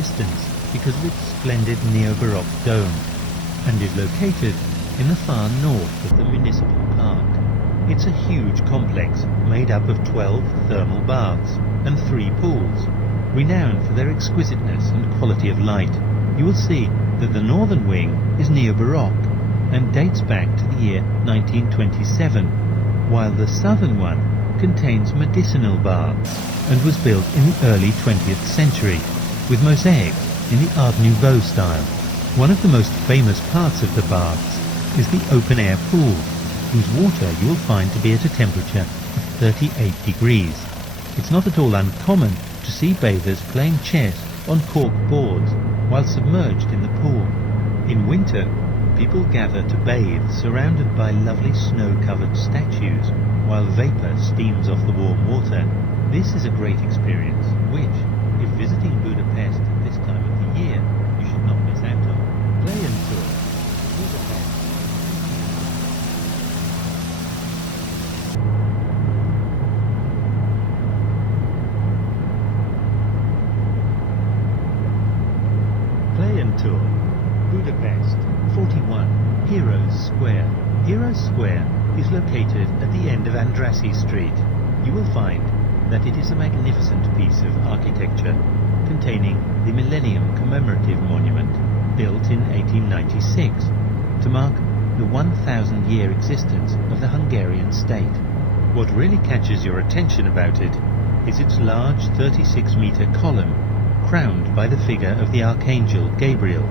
distance because of its splendid neo-Baroque dome, and is located in the far north of the municipal park. It's a huge complex made up of 12 thermal baths and 3 pools, renowned for their exquisiteness and quality of light. You will see that the northern wing is neo-Baroque and dates back to the year 1927, while the southern one contains medicinal baths and was built in the early 20th century with mosaics in the Art Nouveau style. One of the most famous parts of the baths is the open-air pool, whose water you will find to be at a temperature of 38 degrees. It's not at all uncommon to see bathers playing chess on cork boards while submerged in the pool. In winter, people gather to bathe surrounded by lovely snow-covered statues while vapor steams off the warm water. This is a great experience which, if visiting Budapest at this time of the year, you should not miss out on. Play and tour Budapest. Play and tour Budapest. 41. Heroes Square. Heroes Square is located at the end of Andrassy Street. You will find that it is a magnificent piece of architecture containing the Millennium Commemorative Monument built in 1896 to mark the 1,000-year existence of the Hungarian state. What really catches your attention about it is its large 36-meter column crowned by the figure of the Archangel Gabriel,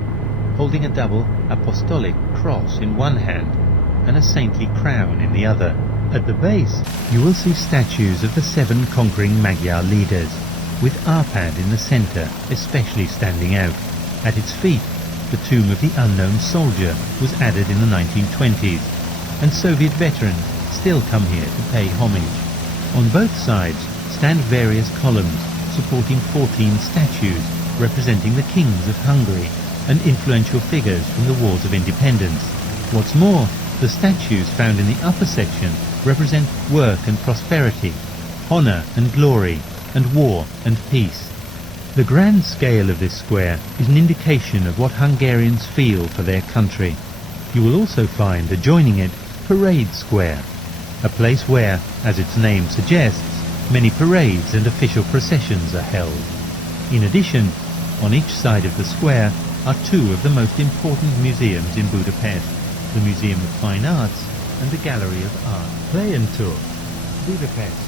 holding a double apostolic cross in one hand and a saintly crown in the other. At the base, you will see statues of the 7 conquering Magyar leaders, with Arpad in the centre especially standing out. At its feet, the tomb of the unknown soldier was added in the 1920s, and Soviet veterans still come here to pay homage. On both sides stand various columns supporting 14 statues representing the kings of Hungary and influential figures from the wars of independence. What's more, the statues found in the upper section represent work and prosperity, honour and glory, and war and peace. The grand scale of this square is an indication of what Hungarians feel for their country. You will also find adjoining it Parade Square, a place where, as its name suggests, many parades and official processions are held. In addition, on each side of the square are 2 of the most important museums in Budapest, the Museum of Fine Arts and the Gallery of Art. Play and tour Budapest.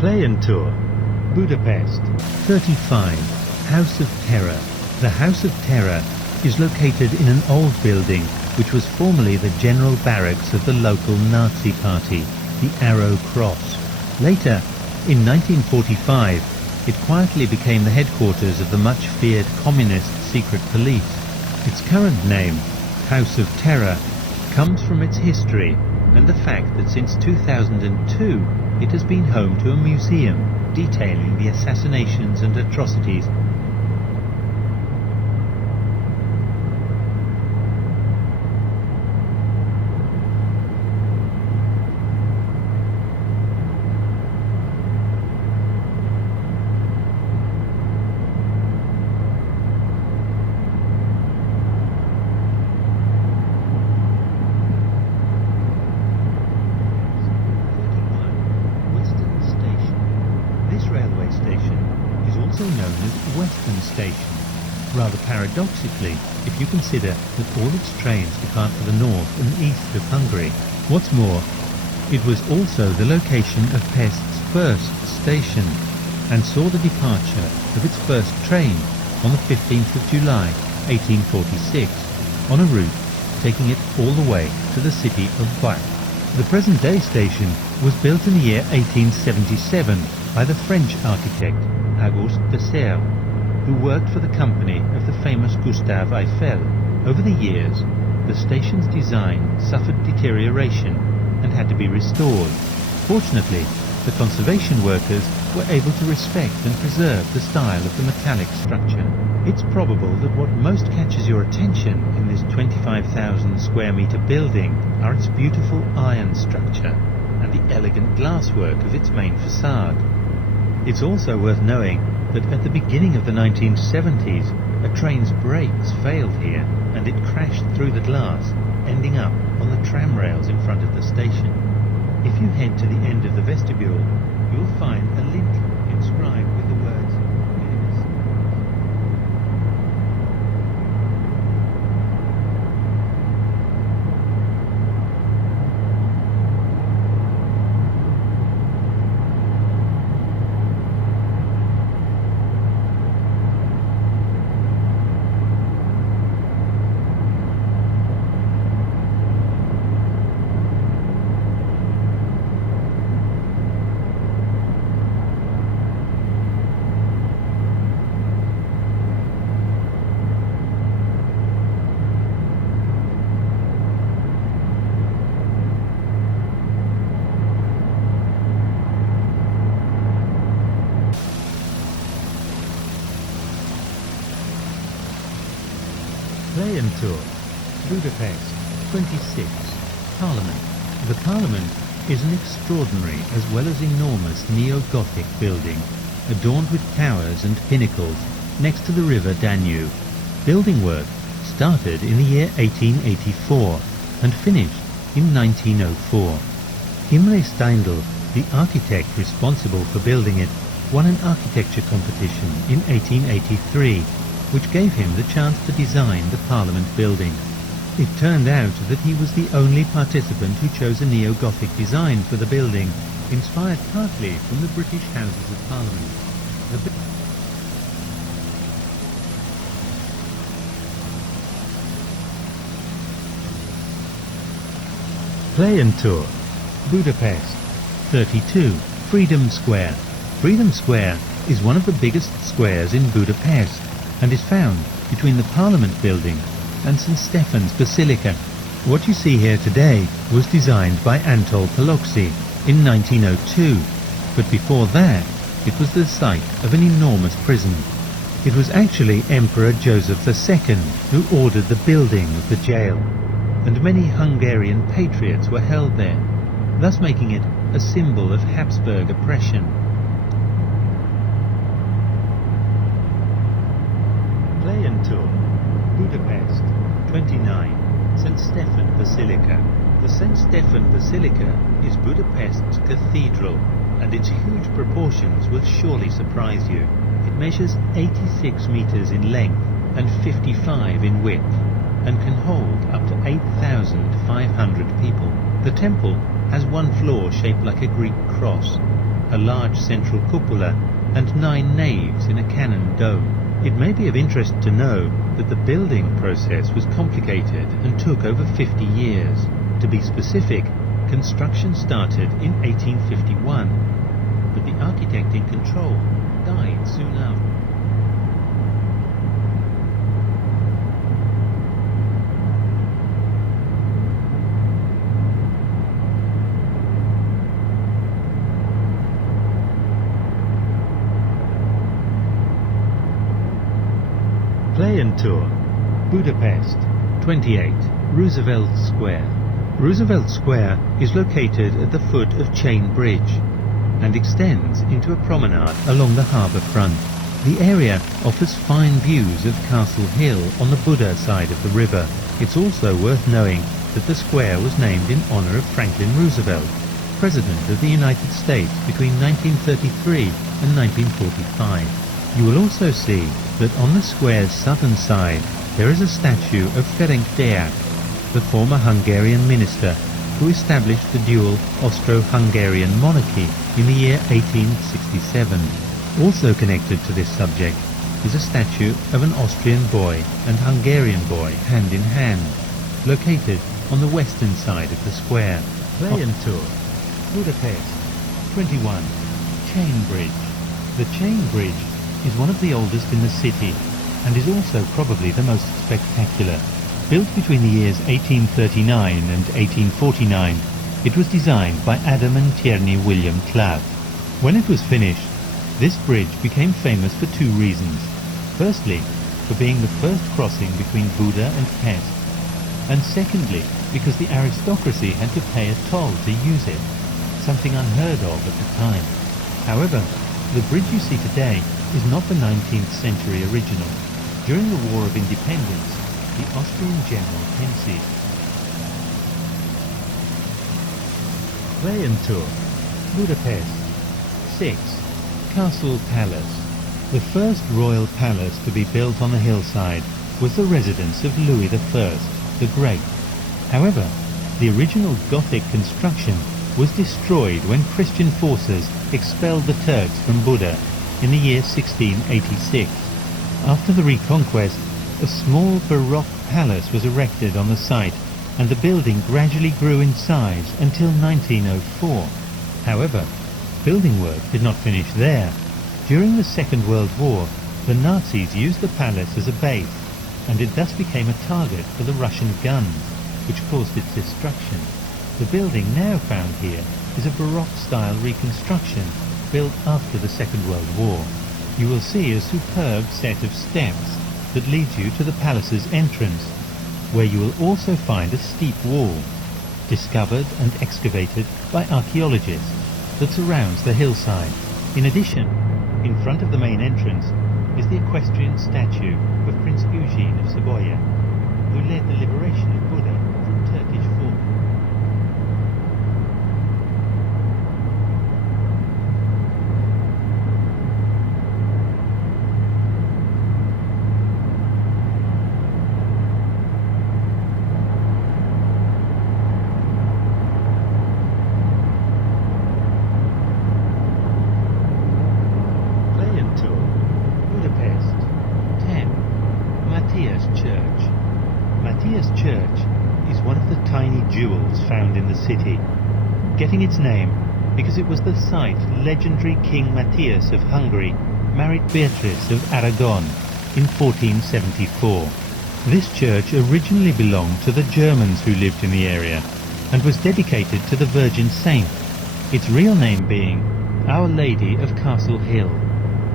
Play and tour Budapest. 35. House of Terror. The House of Terror is located in an old building which was formerly the general barracks of the local Nazi party, the Arrow Cross. Later, in 1945, it quietly became the headquarters of the much-feared communist secret police. Its current name, House of Terror, comes from its history and the fact that since 2002 it has been home to a museum detailing the assassinations and atrocities station is also known as Western Station, rather paradoxically if you consider that all its trains depart for the north and east of Hungary. What's more, it was also the location of Pest's first station and saw the departure of its first train on the 15th of July 1846 on a route taking it all the way to the city of Wich. The present-day station was built in the year 1877 by the French architect Auguste de Serre, who worked for the company of the famous Gustave Eiffel. Over the years, the station's design suffered deterioration and had to be restored. Fortunately, the conservation workers were able to respect and preserve the style of the metallic structure. It's probable that what most catches your attention in this 25,000 square meter building are its beautiful iron structure and the elegant glasswork of its main facade. It's also worth knowing that at the beginning of the 1970s, a train's brakes failed here and it crashed through the glass, ending up on the tram rails in front of the station. If you head to the end of the vestibule, you'll find a lintel inscribed with the words Play and Tour, Budapest, 26, Parliament. The Parliament is an extraordinary as well as enormous neo-Gothic building, adorned with towers and pinnacles next to the river Danube. Building work started in the year 1884 and finished in 1904. Imre Steindl, the architect responsible for building it, won an architecture competition in 1883, which gave him the chance to design the Parliament building. It turned out that he was the only participant who chose a neo-Gothic design for the building, inspired partly from the British Houses of Parliament. Play and Tour, Budapest, 32, Freedom Square. Freedom Square is one of the biggest squares in Budapest and is found between the Parliament building and St. Stephen's Basilica. What you see here today was designed by Anatol Poloxy in 1902, but before that it was the site of an enormous prison. It was actually Emperor Joseph II who ordered the building of the jail, and many Hungarian patriots were held there, thus making it a symbol of Habsburg oppression. Play and Tour, Budapest, 29, St. Stephen Basilica. The St. Stephen Basilica is Budapest's cathedral, and its huge proportions will surely surprise you. It measures 86 meters in length and 55 in width, and can hold up to 8,500 people. The temple has one floor shaped like a Greek cross, a large central cupola, and 9 naves in a cannon dome. It may be of interest to know that the building process was complicated and took over 50 years. To be specific, construction started in 1851, but the architect in control died soon after. Play and Tour, Budapest, 28, Roosevelt Square. Roosevelt Square is located at the foot of Chain Bridge and extends into a promenade along the harbour front. The area offers fine views of Castle Hill on the Buda side of the river. It's also worth knowing that the square was named in honour of Franklin Roosevelt, President of the United States between 1933 and 1945. You will also see that on the square's southern side there is a statue of Ferenc Deák, the former Hungarian minister who established the dual Austro-Hungarian monarchy in the year 1867. Also connected to this subject is a statue of an Austrian boy and Hungarian boy hand in hand, located on the western side of the square. Play and tour. Budapest. 21. Chain Bridge. The Chain Bridge is one of the oldest in the city and is also probably the most spectacular. Built between the years 1839 and 1849, it was designed by Adam and Tierney William Clapp. When it was finished, this bridge became famous for two reasons. Firstly, for being the first crossing between Buda and Pest, and secondly, because the aristocracy had to pay a toll to use it, something unheard of at the time. However, the bridge you see today is not the 19th century original. During the War of Independence, the Austrian general Hensi. Play and tour. Budapest. 6. Castle Palace. The first royal palace to be built on the hillside was the residence of Louis I, the Great. However, the original Gothic construction was destroyed when Christian forces expelled the Turks from Buda in the year 1686. After the reconquest, a small Baroque palace was erected on the site, and the building gradually grew in size until 1904. However, building work did not finish there. During the Second World War, the Nazis used the palace as a base, and it thus became a target for the Russian guns, which caused its destruction. The building now found here is a Baroque-style reconstruction built after the Second World War. You will see a superb set of steps that leads you to the palace's entrance, where you will also find a steep wall, discovered and excavated by archaeologists, that surrounds the hillside. In addition, in front of the main entrance is the equestrian statue of Prince Eugene of Savoia, who led the liberation of Buda from Turkish force. Jewels found in the city, getting its name because it was the site legendary King Matthias of Hungary married Beatrice of Aragon in 1474. This church originally belonged to the Germans who lived in the area and was dedicated to the Virgin Saint, its real name being Our Lady of Castle Hill.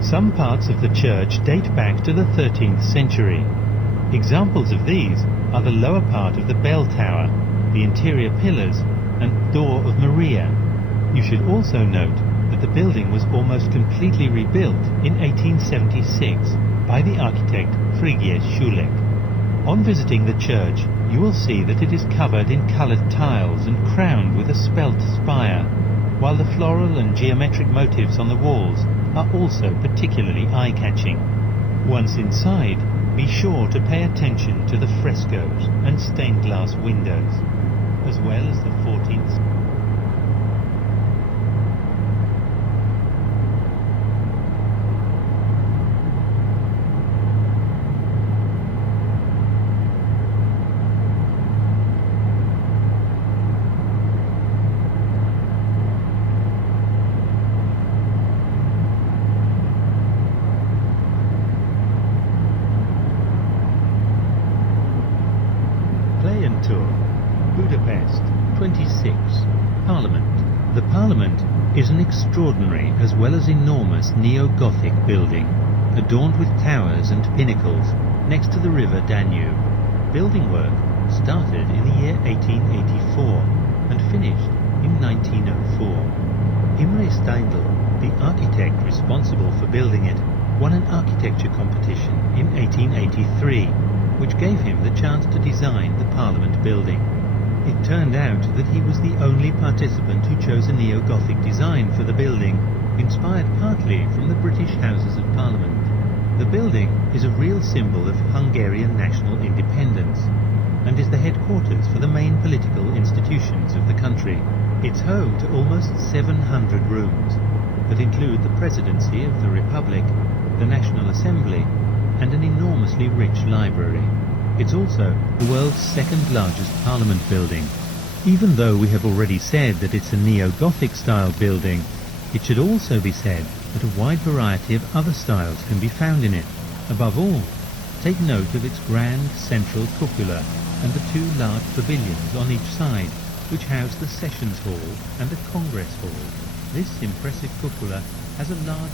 Some parts of the church date back to the 13th century. Examples of these are the lower part of the bell tower, the interior pillars, and door of Maria. You should also note that the building was almost completely rebuilt in 1876 by the architect Frigyes Schulek. On visiting the church, you will see that it is covered in coloured tiles and crowned with a spelt spire, while the floral and geometric motifs on the walls are also particularly eye-catching. Once inside, be sure to pay attention to the frescoes and stained glass windows, as well as the 14th tour. Budapest. 26. Parliament. The Parliament is an extraordinary as well as enormous neo-Gothic building, adorned with towers and pinnacles next to the river Danube. Building work started in the year 1884 and finished in 1904. Imre Steindl, the architect responsible for building it, won an architecture competition in 1883, which gave him the chance to design the Parliament building. It turned out that he was the only participant who chose a neo-Gothic design for the building, inspired partly from the British Houses of Parliament. The building is a real symbol of Hungarian national independence and is the headquarters for the main political institutions of the country. It's home to almost 700 rooms that include the Presidency of the Republic, the National Assembly, and an enormously rich library. It's also the world's second largest Parliament building. Even though we have already said that it's a neo-Gothic style building, it should also be said that a wide variety of other styles can be found in it. Above all, take note of its grand central cupola and the two large pavilions on each side, which house the Sessions Hall and the Congress Hall. This impressive cupola has a large